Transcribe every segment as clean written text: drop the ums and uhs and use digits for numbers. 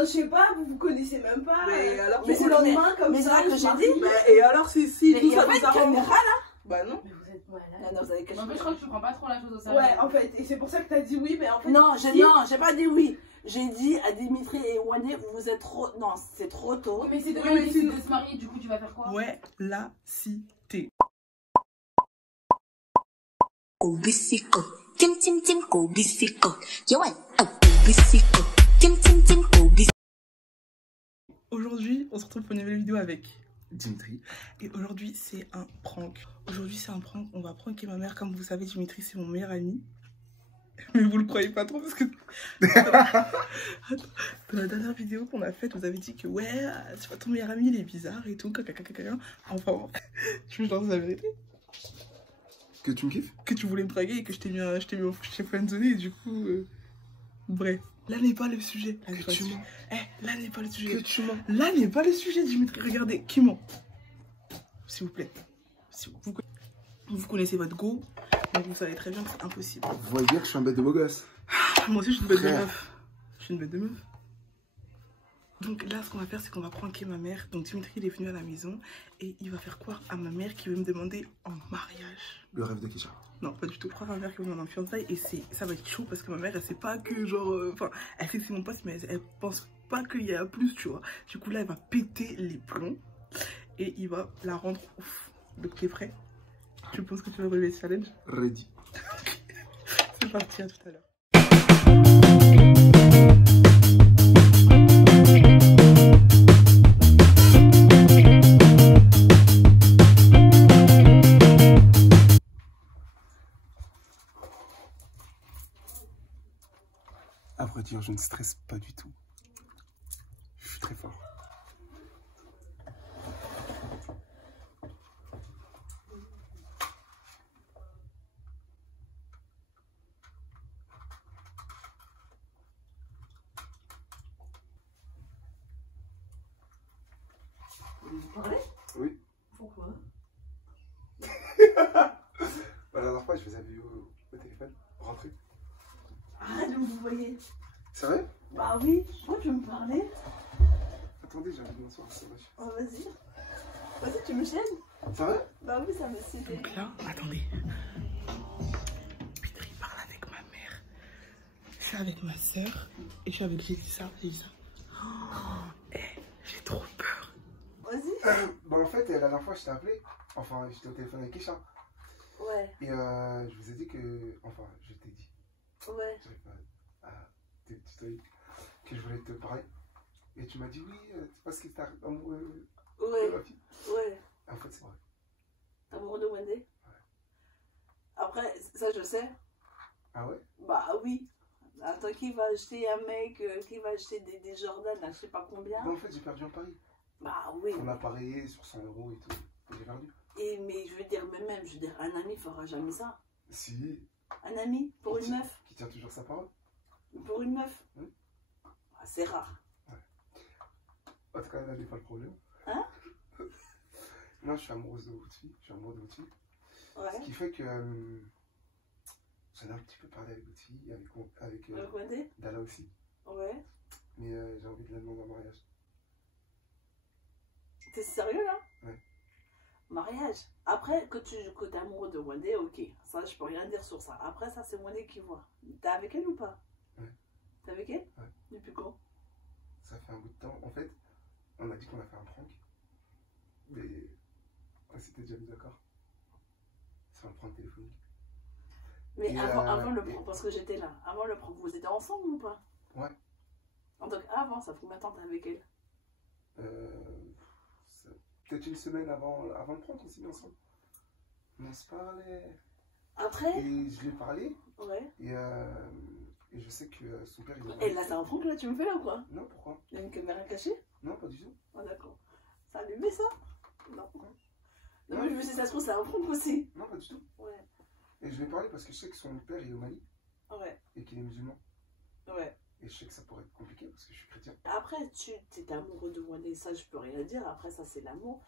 Je sais pas, vous vous connaissez même pas. Mais alors, c'est le lendemain comme mais ça. c'est ça que j'ai dit. Et alors, si Mais il n'y a pas de caméra là. Bah non. Mais vous êtes malade. Non, vous avez caché. En fait, je crois que tu prends pas trop la chose au sérieux. Ouais, en fait, et c'est pour ça que t'as dit oui, mais en fait. Non, si. j'ai pas dit oui. J'ai dit à Dimitri et Wandé, vous êtes trop. Non, c'est trop tôt. Mais c'est Oui, mais de sinon- se marier, du coup, tu vas faire quoi? Ouais, la cité. Obisiko, tim tim tim obisiko, yawan, obisiko, tim tim tim obisiko. Aujourd'hui, on se retrouve pour une nouvelle vidéo avec Dimitri. Et aujourd'hui, c'est un prank. Aujourd'hui, c'est un prank. On va pranker ma mère. Comme vous savez, Dimitri, c'est mon meilleur ami. Mais vous le croyez pas trop parce que... Attends, dans la dernière vidéo qu'on a faite, vous avez dit que ouais, c'est pas ton meilleur ami, il est bizarre et tout. Enfin, je me lance la vérité. Que tu me kiffes? Que tu voulais me draguer et que je t'ai mis en friendzone et du coup... Bref, là n'est pas le sujet. Là n'est pas le sujet. Là n'est pas le sujet. Que tu mens. Là n'est pas le sujet, Dimitri. Regardez, qui ment? S'il vous plaît. Si vous connaissez votre go, donc vous savez très bien que c'est impossible. Vous voyez bien que je suis un bête de beau gosse. Moi aussi, je suis une bête de Frère. meuf. Je suis une bête de meuf. Donc là, ce qu'on va faire, c'est qu'on va pranker ma mère. Donc Dimitri, il est venu à la maison et il va faire croire à ma mère qui veut me demander en mariage. Le rêve de Kesha. Non, pas du tout. Croire à ma mère qui veut me demander en fiançailles et ça va être chaud parce que ma mère, elle sait pas que genre... Enfin, elle sait que c'est mon pote, mais elle pense pas qu'il y a plus, tu vois. Du coup, là, elle va péter les plombs et il va la rendre ouf. Donc, tu es prêt? Tu penses que tu vas relever ce challenge? Ready. C'est parti, à tout à l'heure. À vrai dire, je ne stresse pas du tout. Je suis très fort. Vous parlez? Oui. Pourquoi? La dernière fois, je vous avais eu au téléphone. Rentrez. Arrête de me vous voyez. C'est vrai? Bah oui, pourquoi tu veux me parler? Attendez, j'ai envie de m'asseoir. Ça va. Oh, vas-y. Vas-y, tu me gênes? C'est vrai? Bah oui, ça me cité. Donc là, attendez. Dimitri parle avec ma mère. Je suis avec ma soeur et je suis avec Gélissa. J'ai trop peur. Vas-y. Bah en fait, la dernière fois, je t'ai appelé. Enfin, j'étais au téléphone avec Kesha. Ouais, Et je vous ai dit que... Enfin, je t'ai dit. ouais. J'arrive pas à te tutoyer. Que je voulais te parler. Et tu m'as dit oui, c'est parce que t'es amoureux de Ouais, ma fille. ouais. En fait, c'est vrai. Amoureux de Wendé? Après, ça je sais. Ah ouais? Bah oui. Attends, qui va acheter un mec, qui va acheter des Jordan à je sais pas combien? Bah en fait, j'ai perdu un pari. Bah oui. On a parié sur 100 € et tout. Et j'ai perdu. Mais je veux dire, même, je veux dire, un ami fera jamais ça. Si. Un ami pour une meuf? Qui tient toujours sa parole. Pour une meuf? Oui. Ah, c'est rare. En tout cas, là n'est pas le problème. Hein? Moi, je suis amoureuse de votre fille. Je suis amoureux de votre fille. Ouais. Ce qui fait que j'en ai un petit peu parlé avec votre fille, avec Wendé? Dala aussi. Ouais. Mais j'ai envie de la demander en mariage. T'es sérieux là? Ouais. Mariage. Après, que t'es amoureux de Wendé, ok. Ça, je peux rien dire sur ça. Après, ça, c'est Wendé qui voit. T'es avec elle ou pas? Ouais. T'es avec elle? Ouais. Depuis quand? Ça fait un bout de temps. En fait, on a dit qu'on a fait un prank. Mais on s'était déjà mis d'accord. C'est un prank téléphonique. Mais Et, avant le prank, parce que j'étais là. Avant le prank, vous étiez ensemble ou pas? Ouais. Donc avant, ça fait combien de temps t'es avec elle? Peut-être une semaine avant le prank, on s'est mis ensemble. On se parlait. Après? Et je lui ai parlé. Ouais. Et je sais que son père, il Et là, c'est un prank là, tu me fais là ou quoi? Non, pourquoi? Il y a une caméra cachée? Non, pas du tout. Ah d'accord. Ça allumé ça? Non. Non, mais je me suis dit, ça se trouve, c'est un prank aussi. Non, pas du tout. Ouais. Et je lui ai parlé parce que je sais que son père il est au Mali Ouais. et qu'il est musulman. Ouais. Et je sais que ça pourrait être compliqué parce que je suis chrétien. Après, tu es amoureux de Wendé, ça je peux rien dire. Après, ça c'est l'amour.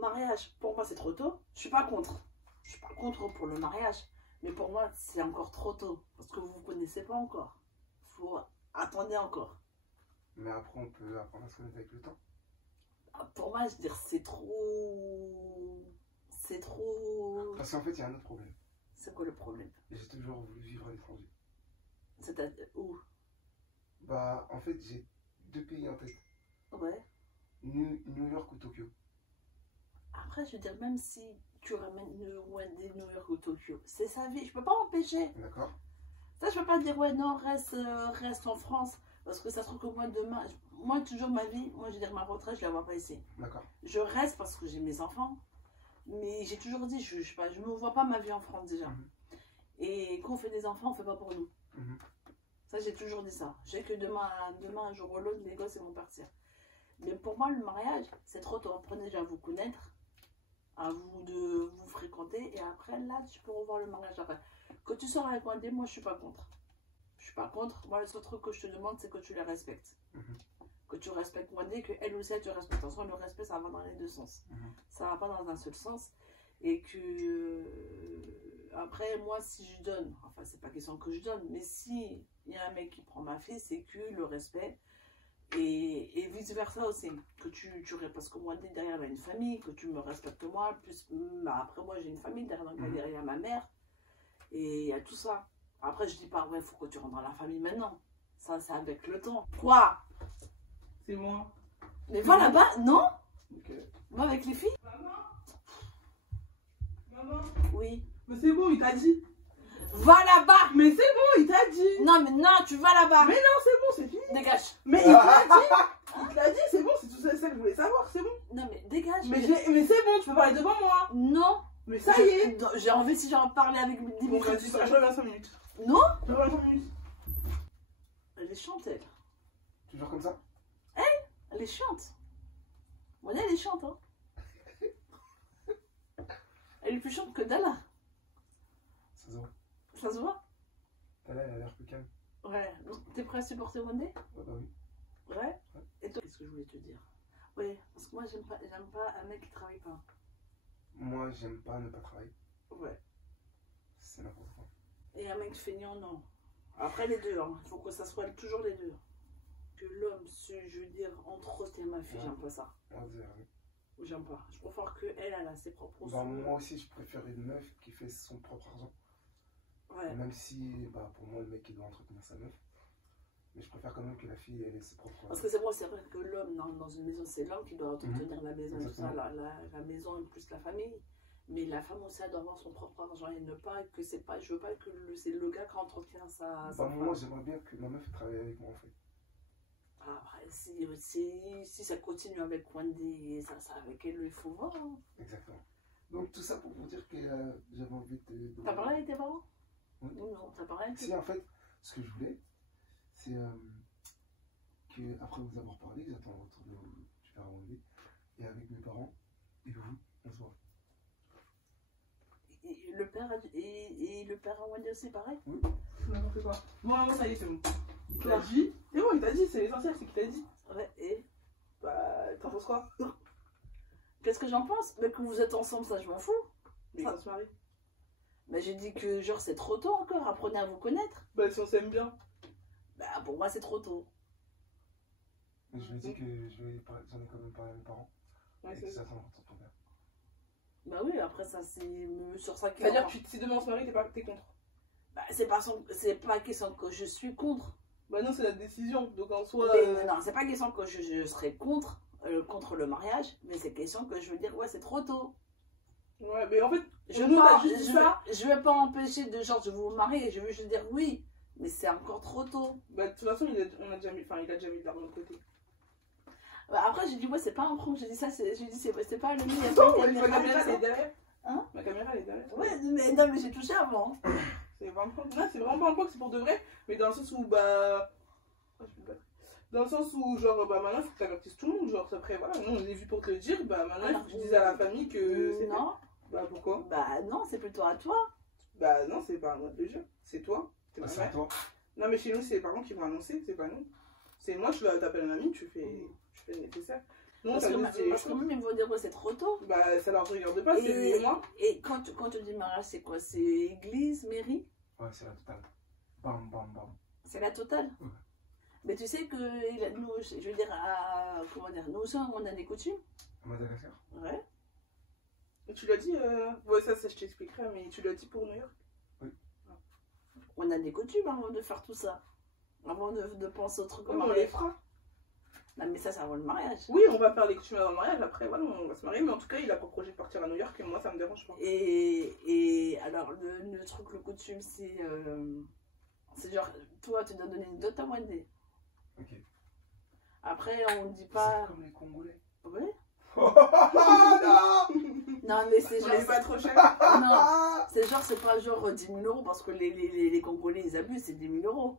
Mariage, pour moi c'est trop tôt. Je suis pas contre. Je suis pas contre pour le mariage. Mais pour moi, c'est encore trop tôt. Parce que vous vous connaissez pas encore. Faut attendre encore. Mais après, on peut apprendre à se connaître avec le temps. Pour moi, je veux dire, c'est trop. C'est trop. Parce qu'en fait, il y a un autre problème. C'est quoi le problème? J'ai toujours voulu vivre à l'étranger. C'est-à-dire où? Bah, en fait, j'ai 2 pays en tête. Ouais. New York ou Tokyo. Après, je veux dire, même si tu ramènes New York ou Tokyo, c'est sa vie, je peux pas m'empêcher. D'accord? Ça, je peux pas dire, ouais, non, reste en France. Parce que ça se trouve que moi, demain, moi, toujours ma vie, moi, je veux dire, ma retraite, je la vois pas ici. D'accord. Je reste parce que j'ai mes enfants. Mais j'ai toujours dit, je me vois pas ma vie en France déjà. Et quand on fait des enfants, on fait pas pour nous. Ça, j'ai toujours dit ça. Je sais que demain, un jour ou l'autre, les gosses, ils vont partir. Mais pour moi, le mariage, c'est trop tôt. Apprenez déjà à vous connaître, à vous de vous fréquenter. Et après, là, tu peux revoir le mariage après. Quand tu sors avec Wendy, moi, je suis pas contre. Je suis pas contre. Moi, le seul truc que je te demande, c'est que tu les respectes. Que tu respectes Wendy, qu'elle aussi, elle te respecte. Attention, le respect, ça va dans les deux sens. Ça va pas dans un seul sens. Et que... après, moi, si je donne, enfin, c'est pas question que je donne, mais si il y a un mec qui prend ma fille, c'est que le respect... Et vice versa aussi, que parce que moi derrière elle a une famille, que tu me respectes moi, plus bah, après moi j'ai une famille derrière ma mère, et il y a tout ça. Après je dis pas ouais faut que tu rentres dans la famille maintenant, ça c'est avec le temps. Quoi? C'est moi. Mais va là-bas, non? Ok. Va avec les filles? Maman. Oui. Mais c'est bon, il t'a dit. Va là-bas! Mais c'est bon, il t'a dit. Non mais non, tu vas là-bas! Mais non, c'est bon, c'est fini. Dégage! Mais il te l'a dit. Il te l'a dit, c'est bon, c'est tout ça que je voulais savoir, c'est bon. Non mais dégage! Mais c'est bon, tu peux parler devant moi. Non! Mais ça y est. J'ai envie si j'en parlais avec Dimitri. Bon, vas-y, je reviens 5 minutes. Non? Je reviens 5 minutes. Elle est chiante, elle. Toujours comme ça? Elle est chiante. Moi, elle est chiante, hein. Elle est plus chiante que Dalla. Ça se voit. Ça se voit? Là, elle a l'air plus calme. Ouais. Donc, t'es prêt à supporter Wendy? Ouais, bah oui. Ouais. Et toi, qu'est-ce que je voulais te dire? Ouais, parce que moi, j'aime pas un mec qui travaille pas. Moi, j'aime pas ne pas travailler. Ouais. C'est n'importe quoi. Et un mec feignant, non. Après, les deux, hein. Il faut que ça soit toujours les deux. Que l'homme, je veux dire, entre autres, et ma fille, j'aime pas ça. On va dire, oui. J'aime pas. Je préfère qu'elle a ses propres Bah, sous. moi aussi, je préfère une meuf qui fait son propre argent. Ouais. Même si, bah, pour moi, le mec, il doit entretenir sa meuf. Mais je préfère quand même que la fille, elle ait ses propres... Parce que c'est vrai que l'homme, dans une maison, c'est l'homme qui doit entretenir la maison, tout ça, la maison plus la famille. Mais la femme aussi, elle doit avoir son propre argent et ne pas que c'est pas... Je veux pas que c'est le gars qui entretient sa femme. Moi, j'aimerais bien que ma meuf travaille avec moi, en fait. Après, si ça continue avec Wendy et ça avec elle, il faut voir. Hein. Exactement. Donc, tout ça pour vous dire que j'avais envie de... T'as parlé avec tes parents? Oui. Ou non, t'as parlé avec tes Si, en fait, ce que je voulais, c'est que après vous avoir parlé, j'attends le retour du père Wendy, et avec mes parents, et vous, on se voit. Et le père à Wendy aussi, pareil? Oui. N'importe quoi. Bon, ça y est, c'est bon. Il te l'a dit. C'est bon, il t'a dit, c'est l'essentiel, c'est qu'il t'a dit. Ouais, et Bah, t'en penses quoi? qu'est-ce que j'en pense? Mais que vous êtes ensemble, ça, je m'en fous. Mais Ça- on se marie. Mais j'ai dit que, genre, c'est trop tôt encore, apprenez à vous connaître. Bah, si on s'aime bien. Bah, pour moi, c'est trop tôt. Mais je lui ai dit que j'en ai quand même parlé à mes parents, Ouais, et c'est que ça. j'attends le retour de ton père. Bah oui, après, ça, c'est sur ça qu'il C'est-à-dire que si demain on se marie, t'es contre. Bah, c'est pas question que je suis contre. Bah, non, c'est la décision. Donc, en soi. Mais, non, c'est pas question que je serais contre le mariage, mais c'est question que je veux dire, ouais, c'est trop tôt. Ouais, mais en fait, Je nous, pas- t'as juste dit je- ça. je vais pas empêcher de genre, je veux vous marier, je veux juste dire oui, mais c'est encore trop tôt. Bah, de toute façon, il a déjà mis de l'argent de côté. Bah, après, j'ai dit, ouais, c'est pas un prank, j'ai dit ça, j'ai dit, c'est pas le mien. Attends, ma caméra, elle est derrière. Hein? Ma caméra, elle est derrière. Ouais, mais non, mais j'ai touché avant. C'est vraiment pas non, c'est vraiment pas un prank, c'est pour de vrai. Mais dans le sens où, bah. Oh, je peux me battre. Dans le sens où, genre, bah maintenant, il faut que tu avertisses tout le monde. Genre, après, voilà, nous, on est vu pour te le dire. Bah maintenant, il faut que tu dises à la famille que c'est Non, fait. Bah pourquoi? bah non, c'est plutôt à toi. Bah non, c'est pas à moi de le dire. C'est toi. C'est Ah, ma c'est à mère. toi. Non, mais chez nous, c'est les parents qui vont annoncer, c'est pas nous. C'est moi, t'appelles un ami, tu fais le nécessaire. Non, Parce t'as que, juste dit les parce que choses. même, ils vont dire, ouais, c'est trop tôt. Bah ça leur regarde pas, c'est lui et moi. Et quand tu dis mariage, c'est quoi? C'est église, mairie? Ouais, c'est la totale. Bam, bam, bam. C'est la totale? Ouais. Mais tu sais que nous, je veux dire, comment dire, nous aussi on a des coutumes. À Madagascar? Ouais. Et tu l'as dit, ouais, ça je t'expliquerai, mais tu l'as dit pour New York? Oui. On a des coutumes avant de faire tout ça. Avant de penser au truc Oui, comme on les fera. Non, mais ça, c'est avant le mariage. Oui, on va faire les coutumes avant le mariage, après, voilà, on va se marier, mais en tout cas, il a pas projet de partir à New York, et moi, ça me dérange pas. Et alors, le truc, le coutume, c'est genre, toi, tu dois donner une dot à Wendy. Ok. Après, on dit pas. C'est comme les Congolais. Oui. Oh non! Non, mais c'est On genre. est pas trop cher. Non, c'est genre, c'est pas genre 10 000 euros parce que les Congolais ils abusent, c'est 10 000 euros.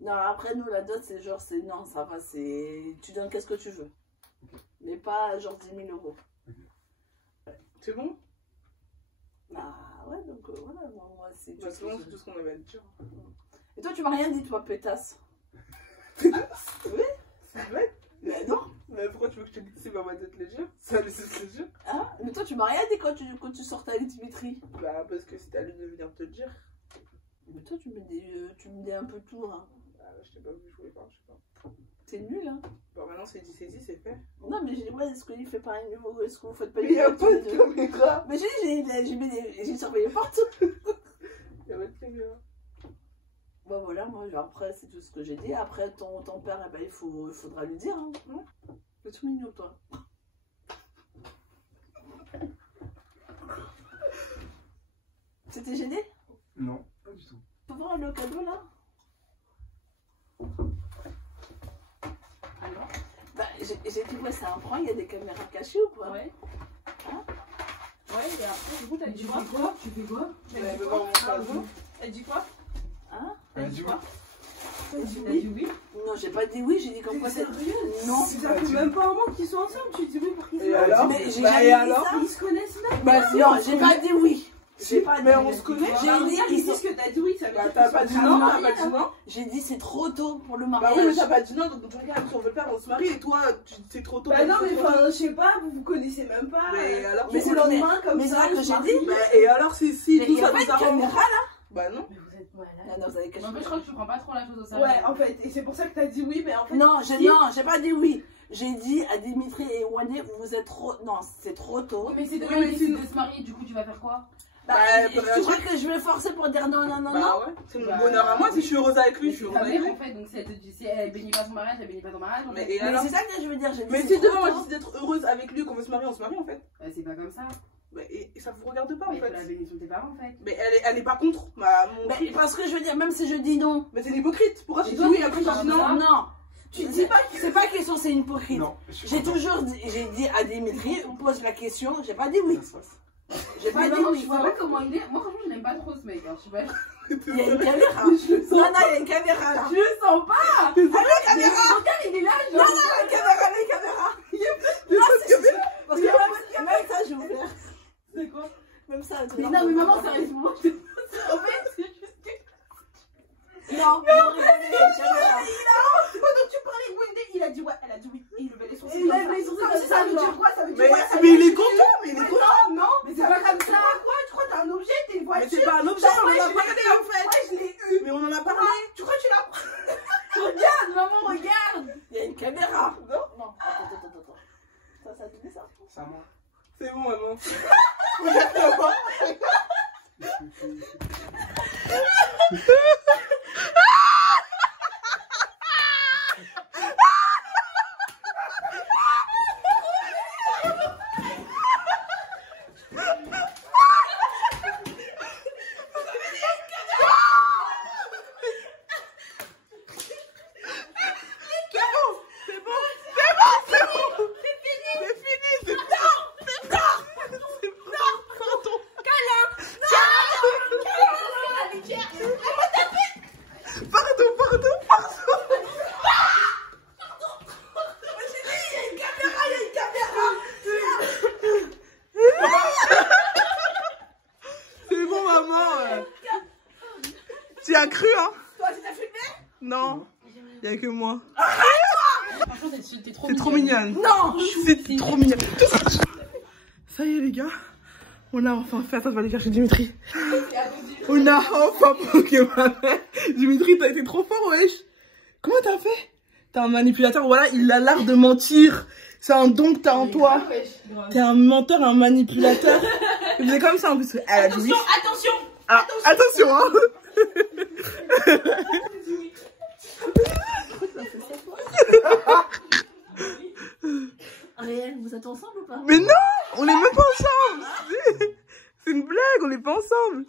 Non, après nous, la dot, c'est genre, c'est non, ça va, c'est. Tu donnes qu'est-ce que tu veux. Mais pas genre 10 000 euros. C'est bon? Ah ouais, donc voilà, moi c'est. Bah, c'est bon, c'est tout ce qu'on avait à dire. Et toi, tu m'as rien dit, toi, pétasse. Oui? C'est vrai? Mais non. Mais pourquoi tu veux que je te dise que c'est pas ma tête légère? Ça laisse légère? Hein? Mais toi, tu m'as rien dit quand tu sortais avec Dimitri. Bah, parce que c'était à lui de venir te le dire. Mais toi, tu me dis un peu tout, hein. Bah, je t'ai pas vu jouer, je sais pas. T'es nul, hein. Bah, maintenant, c'est dit, c'est fait. Non, mais j'ai dit, ouais, est-ce qu'il fait pas un niveau? Est-ce que vous faites pas Mais il y a pas de de... caméra! Mais j'ai surveillé partout. Il y a pas de caméra. Bah voilà, moi, après, c'est tout ce que j'ai dit. Après, ton père, eh ben, il faudra lui dire, hein. C'est tout mignon, toi. C'était gêné? Non, pas du tout. Tu peux voir le cadeau, là? Alors? Bah, j'ai dit, ouais, c'est un prank, il y a des caméras cachées ou pas? Ouais. Hein? Ouais, et après, du coup, t'as dit Tu quoi? fais quoi? Tu fais quoi? Elle veut voir mon cadeau. Elle dit quoi? Hein? Elle a dit oui. T'as dit oui? Non, j'ai pas dit oui, j'ai dit comme quoi c'est. Non, Ça fait même pas un mois qu'ils sont ensemble, tu dis oui pour qu'ils Et se alors? mais j'ai Bah, jamais et dit alors? ça. Ils se connaissent même. Bah, non, j'ai pas dit oui. J'ai pas dit Mais oui. on se connaît? J'ai Bah, dit regarde, qu'ils ils sont- disent que t'as dit oui, ça veut Bah, dire t'as qu'ils pas sont dit pas non, t'as mariés, pas dit hein. non? J'ai dit c'est trop tôt pour le Bah mariage. oui, mais t'as pas dit non, donc dans tous les cas, si on veut le faire, on se marie, et toi, c'est trop tôt. Bah non, mais enfin, je sais pas, vous vous connaissez même pas. Mais alors, Mais c'est c'est le vrai. lendemain comme Mais c'est ça. vrai que je j'ai marie. dit. Bah, et alors, si Mais tout il y a ça pas nous de arrange. caméra là? Bah non. Mais vous êtes malade. Ah non, vous avez caché. En fait, je crois que tu prends pas trop la chose au sérieux. Ouais, en fait, et c'est pour ça que t'as dit oui, mais en fait. Non, si- j'ai pas dit oui. J'ai dit à Dimitri et Wendy, vous êtes trop. Non, c'est trop tôt. Mais c'est Oui, demain, mais ils décident c'est- de se marier, du coup, tu vas faire quoi? Bah, Bah, tu crois que je vais forcer pour dire non, non, non, non? Bah ouais, c'est mon Bah, bonheur à moi, si je suis heureuse avec lui, je suis C'est heureuse ta avec mère, lui. en fait, donc si elle te dit, si elle bénit pas son mariage, elle bénit pas ton mariage. En Mais fait. et Mais alors? c'est ça que je veux dire. J'ai dit, Mais c'est si demain trop on tôt. décide d'être heureuse avec lui, qu'on veut se marier en fait. Bah, c'est pas comme ça. Bah, et ça vous regarde pas Bah, en il faut la fait. bénédiction de tes parents, en fait. Mais elle est pas contre mon Mais truc. parce que je veux dire, même si je dis non. Mais c'est une hypocrite. Pourquoi tu Et dis toi, oui tu après dis tu pas dis non? ça? Non. Tu dis pas que. C'est pas question, c'est une hypocrite. Non, je suis J'ai content. toujours dit, j'ai dit à Dimitri, pose la question, j'ai pas dit oui. Ça se passe. J'ai pas Mais dit maman, oui. je vois pas comment il est. Moi, franchement, je l'aime pas trop ce mec. Hein. Je sais pas. Il y a une caméra. Je le sens. Non, non, il y a une caméra là. Je le sens pas. Ah, la caméra. Regarde, il est là. Non, non, la caméra, la caméra. Non, c'est parce que même ça, j'ai ouvert. C'est quoi? Même ça. Mais non, mais maman, sérieusement, je te. En fait, c'est juste que. Non, non, regardez, caméra. Pendant que tu parlais de Wendy, il a dit ouais, elle a dit oui. Et il levait les sourcils. Il comme lève ça. les sourcils Comme comme si ça, ça veut genre. dire quoi? Ça veut dire Mais ouais, ça mais veut il est dire- content, mais il est Mais content. non, non. Mais c'est pas comme Tu ça. crois quoi? Tu crois que t'es un objet? T'es une Mais voiture? c'est pas un objet, on en Ouais, a je l'ai parlé eu. en fait. Ouais, je l'ai eu. Mais on en a parlé. Tu crois que tu l'as. Regarde, maman, regarde. Il y a une caméra. Non? Non, attends. Ça te dit ça? C'est à moi. C'est bon maman. C'est bon maman. Tu as cru hein? Toi, tu t'as filmé? Non. Il y a que moi. Franchement, t'es trop C'est trop mignonne. Non. C'est trop mignon. Ça y est les gars, on a enfin fait. Attends, je vais aller chercher Dimitri. On a enfin Pokémon. Dimitri, t'as été trop fort, wesh. Comment t'as fait? T'es un manipulateur, voilà, il a l'art de mentir. C'est un don que t'as en toi. T'es un menteur, un manipulateur. C'est comme ça en plus. Attention, attention. Ah, attention, hein. Réel, vous êtes ensemble ou pas? Mais non, on est même pas ensemble. C'est une blague, on est pas ensemble.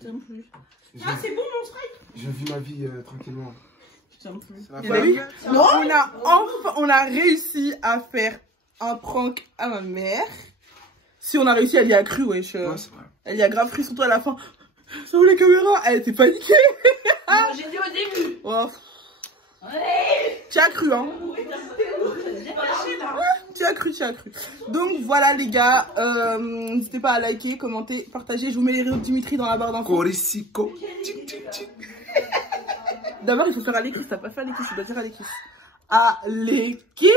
Je t'aime plus. Ah, c'est bon mon spray. Je vis ma vie tranquillement. Je t'aime plus. C'est la Eh fin. ben oui. On a réussi à faire un prank à ma mère. Si on a réussi, elle y a cru, wesh. Ouais, c'est vrai. Elle y a grave cru, surtout à la fin. Sur les caméras, elle était paniquée. J'ai dit au début. Oh. Ouais. Tu as cru, hein. J'ai pas lâché là. Tu as cru. Donc voilà les gars, n'hésitez pas à liker, commenter, partager. Je vous mets les réseaux de Dimitri dans la barre d'infos. Coricico. D'abord il faut faire Alekis, t'as pas fait Alekis, tu dois dire Alekis. Alekis.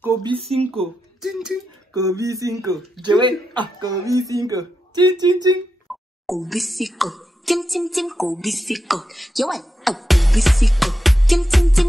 Kobe 5. Kobe 5. Joey. Ah, Kobe 5. Kobe siko, kim tim tim kobe siko. You want a kobe siko, kim tim tim.